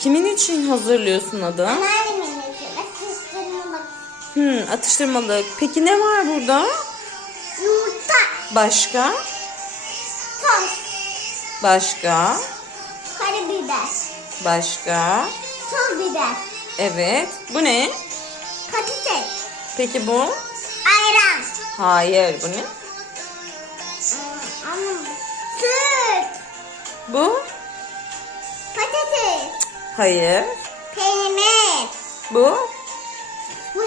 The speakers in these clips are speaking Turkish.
Kimin için hazırlıyorsun adı? Anneannemin için atıştırmalık Hmm, atıştırmalık. Peki ne var burada? yumurta, Başka? toz, Başka? karabiber, Başka? toz biber, Evet. Bu ne? patates, Peki bu? ayran, Hayır. Bu ne? Ama süt, Bu? Hayır. peynir, Bu? bu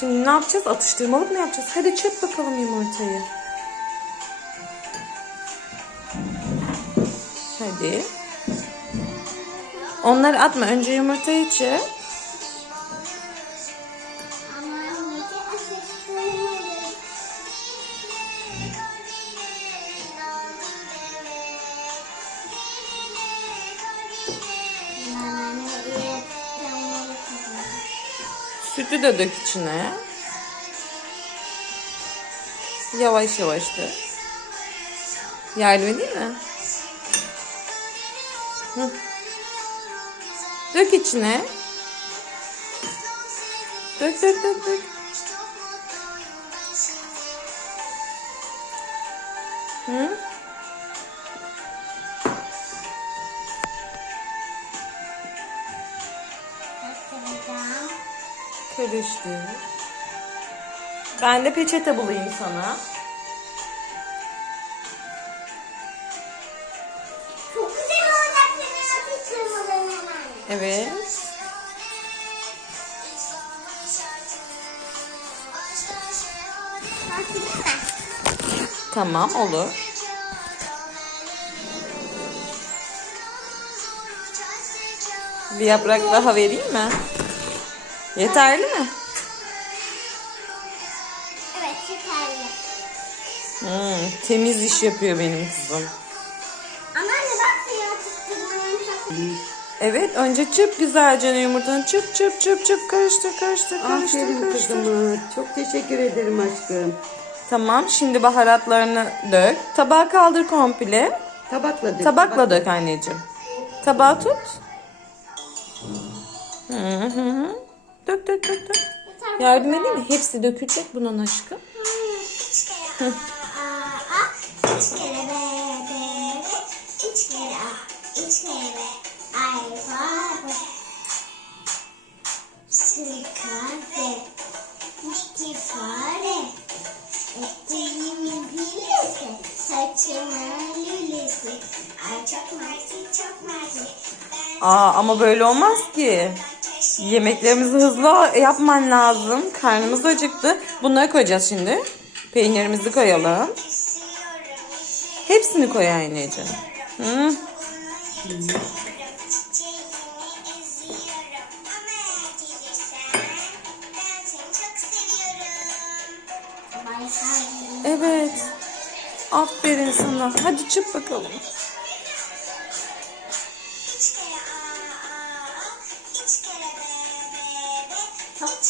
Şimdi ne yapacağız? Atıştırmalık mı yapacağız? Hadi çırp bakalım yumurtayı. Hadi. Onları atma. Önce yumurtayı çırp. Sütü de dök içine. Yavaş yavaş dök. Yardım edeyim mi? Hı. Dök içine. Dök dök dök dök. Hı? Karıştır. Ben de peçete bulayım sana. Çok güzel olacak senin atıştırmalığın anneanne. Evet. Tamam olur. Bir yaprak daha vereyim mi? Yeterli mi? Evet yeterli. Hmm, temiz iş yapıyor benim kızım. Anneanne bak senin atıştırmalığın çok Evet önce çırp güzelce yumurtanı çırp çırp çırp çırp karıştır karıştır karıştır Aferin karıştır. kızıma. Çok teşekkür ederim aşkım. Tamam şimdi baharatlarını dök. Tabağı kaldır komple. Tabakla dök. Tabakla dök anneciğim. Tabağı tut. Hı hı hı. Dök dök dök dök. Yardım edeyim mi? Hepsi dökülecek bunun aşkım. Üç kere a, a, üç kere b, b, b, üç kere a, üç kere b, alfa, b. Sıkade, iki fare, ettiğimin birisi, saçımın lülesi. Ay çok mersi, çok mersi. Ben Aa ama böyle olmaz ki. Yemeklerimizi hızlı yapman lazım. Karnımız acıktı. Bunları koyacağız şimdi. Peynirimizi koyalım. Hepsini koy anneciğim. Hı. Evet. Aferin sana. Hadi çık bakalım.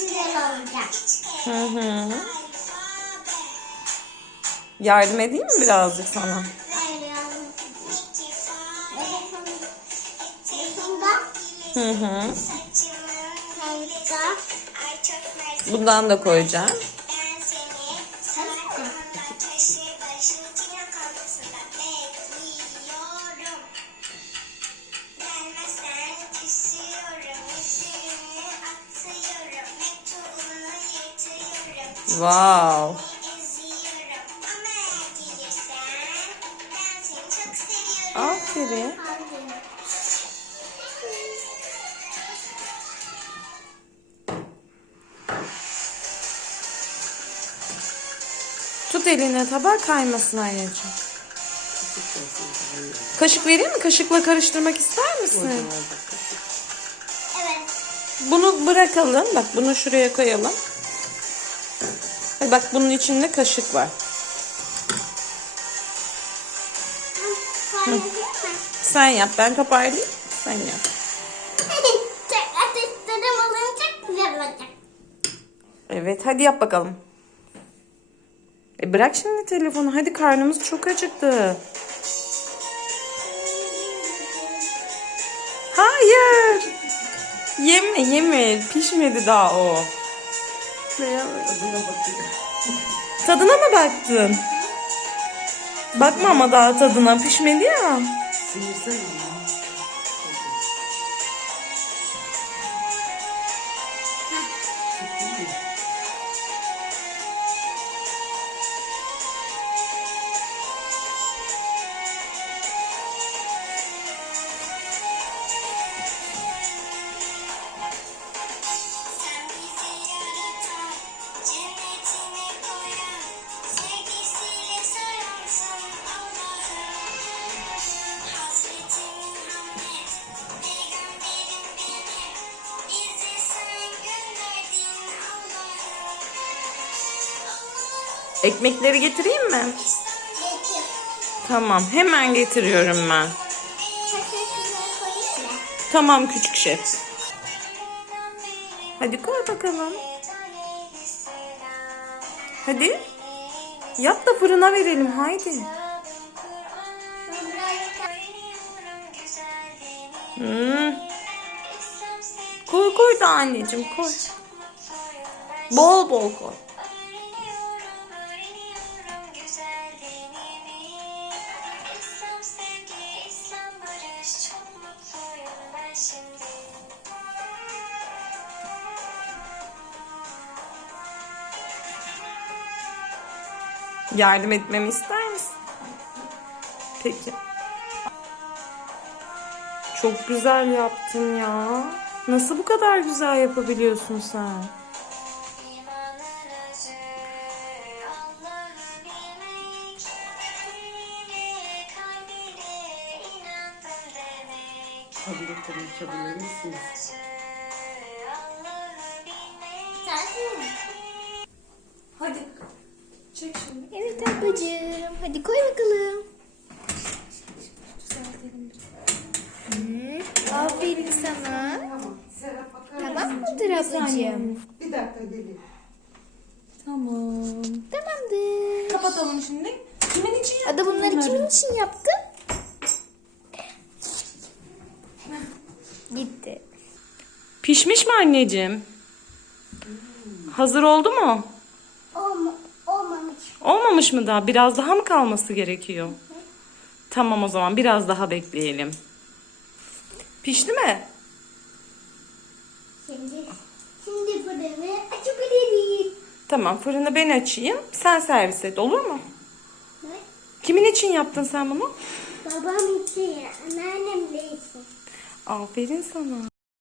Güzel olacak. Hı hı. Yardım edeyim mi birazcık sana? Hı hı. Bundan da koyacağım. Seviyorum. Aferin. Tut eline tabak kaymasın anneciğim. Kaşık vereyim mi? Kaşıkla karıştırmak ister misin? Evet. Bunu bırakalım. Bak bunu şuraya koyalım. Hadi bak bunun içinde kaşık var. Mi? Sen yap. Ben toparlayayım. Sen yap. Atıştırmalığın çok güzel olacak. Evet hadi yap bakalım. E bırak şimdi telefonu. Hadi karnımız çok acıktı. Hayır. Yeme yeme. Pişmedi daha o. Tadına mı baktın? Bakma ama daha tadına pişmedi ya. Sıyırsana Ekmekleri getireyim mi? Getir. Tamam hemen getiriyorum ben. Tamam küçük şef. Hadi koy bakalım. Hadi. Yap da fırına verelim haydi. Hmm. Koy koy da anneciğim koy. Bol bol koy. Yardım etmemi ister misin? Peki. Çok güzel yaptın ya. Nasıl bu kadar güzel yapabiliyorsun sen? Tabletleri çabilir misiniz? Hadi. Çek şimdi. Evet ablacığım. Hadi koy bakalım. Hmm, aferin sana. Serap bakar Tamam mıdır ablacığım? Bir dakika gelin. Tamam. Tamamdır. Kapatalım şimdi. Kimin için yaptın Ada bunları bunları? kimin için yaptın? Gitti. Pişmiş mi anneciğim? Hazır oldu mu? Olma, olmamış. Mı daha? Biraz daha mı kalması gerekiyor? Tamam o zaman biraz daha bekleyelim. Pişti mi? Şimdi, şimdi fırını açabiliriz. Tamam fırını ben açayım. Sen servis et olur mu? Ne? Kimin için yaptın sen bunu? Babam için, anneannem de için. Aferin sana.